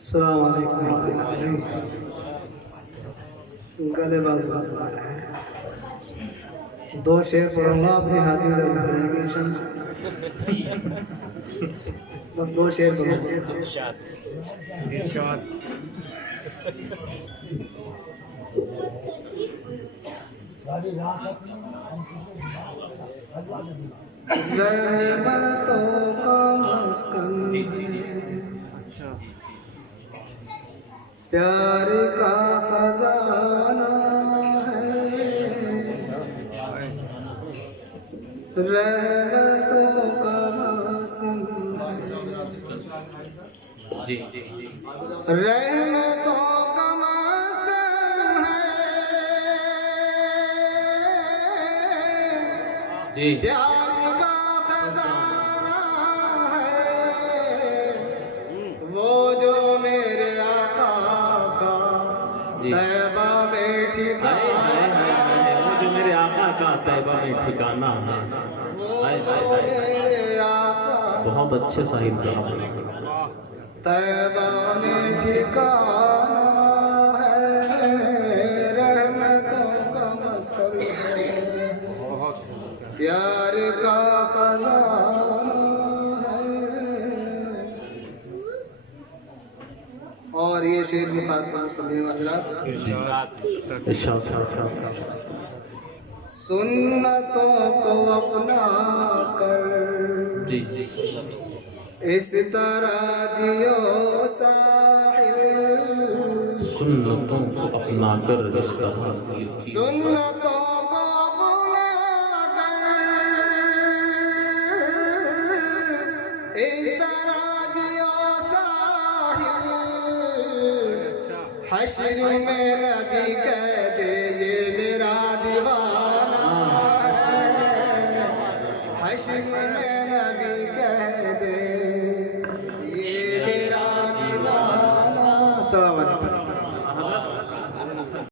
अस्सलाम वालेकुम रहमतुल्लाह। गलेबाज वाला है, दो शेर पढ़ूंगा, अपनी हाजिरी लग जाएगी इंशाल्लाह। बस दो शेर पढ़ूंगा। रहमतों का मस्कन है, प्यार का खजाना है, रहमतों का मस्कन है, रहमतों का मस्कन है, प्यार का खजाना है, वो जो मेरे आका का तैबा में ठिकाना, वो जो मेरे आका का तैबा में ठिकाना है, वो जो मेरे आका बहुत अच्छे साहिब साहब तैबा में ठिकाना है, रहमतों का मस्कर है, प्यार का खजाना है। और ये शेर मुखातिब हज़रात, सुन्नतों को अपना कर इस तरह जियो साहिल, सुन्नतों को अपना कर इस तरह सुन्नतों को अपना कर इस तरह जियो साहिल, हश्र में नबी कह दे ये मेरा दीवाना है, हश्र में नबी कह दे ये मेरा दीवाना। सलाम अलैकुम।